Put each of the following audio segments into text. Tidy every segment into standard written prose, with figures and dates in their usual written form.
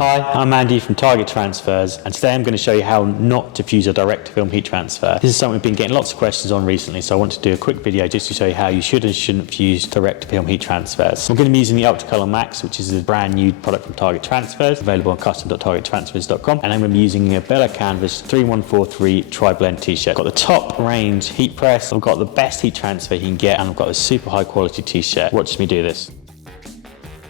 Hi, I'm Andy from Target Transfers, and today I'm going to show you how not to fuse a direct-to-film heat transfer. This is something we've been getting lots of questions on recently, so I want to do a quick video just to show you how you should and shouldn't fuse direct-to-film heat transfers. I'm going to be using the UltraColour Max, which is a brand new product from Target Transfers, available on custom.targettransfers.com, and I'm going to be using a Bella Canvas 3143 Tri-Blend t-shirt. I've got the top range heat press, I've got the best heat transfer you can get, and I've got a super high quality t-shirt. Watch me do this.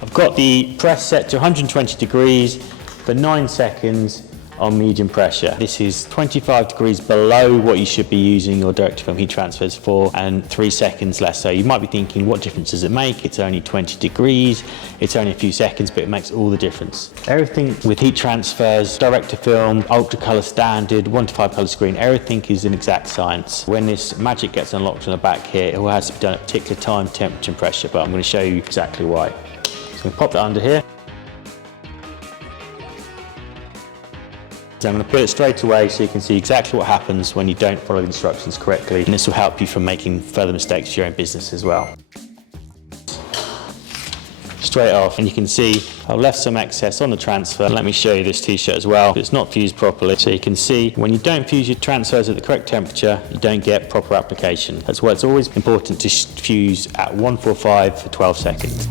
I've got the press set to 120 degrees for 9 seconds on medium pressure. This is 25 degrees below what you should be using your direct-to-film heat transfers for, and 3 seconds less. So you might be thinking, what difference does it make? It's only 20 degrees, it's only a few seconds, but it makes all the difference. Everything with heat transfers, direct-to-film, UltraColour standard, 1 to 5 color screen, everything is an exact science. When this magic gets unlocked on the back here, it all has to be done at a particular time, temperature and pressure, but I'm going to show you exactly why. So I'm going to pop that under here. So I'm going to put it straight away so you can see exactly what happens when you don't follow the instructions correctly, and this will help you from making further mistakes for your own business as well. Straight off, and you can see I've left some excess on the transfer. Let me show you this t-shirt as well. It's not fused properly, so you can see when you don't fuse your transfers at the correct temperature, you don't get proper application. That's why it's always important to fuse at 145 for 12 seconds.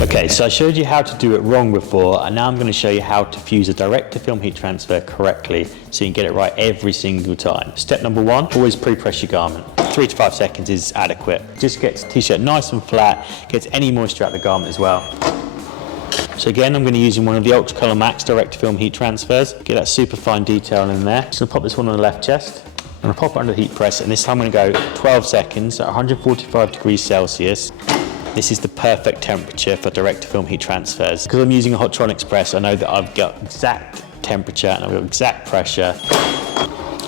Okay, so I showed you how to do it wrong before, and now I'm going to show you how to fuse a direct-to-film heat transfer correctly so you can get it right every single time. Step number 1, always pre-press your garment. 3 to 5 seconds is adequate. Just gets the t-shirt nice and flat, gets any moisture out of the garment as well. So again, I'm going to be using one of the UltraColour Max direct-to-film heat transfers. Get that super fine detail in there. Just going to pop this one on the left chest. I'm going to pop it under the heat press, and this time I'm going to go 12 seconds at 145 degrees Celsius. This is the perfect temperature for direct-to-film heat transfers. Because I'm using a Hotronix press, I know that I've got exact temperature and I've got exact pressure.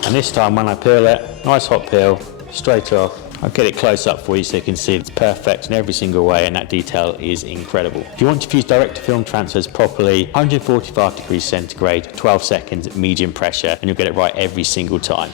And this time when I peel it, nice hot peel, straight off. I'll get it close up for you so you can see it's perfect in every single way, and that detail is incredible. If you want to fuse direct-to-film transfers properly, 145 degrees centigrade, 12 seconds at medium pressure, and you'll get it right every single time.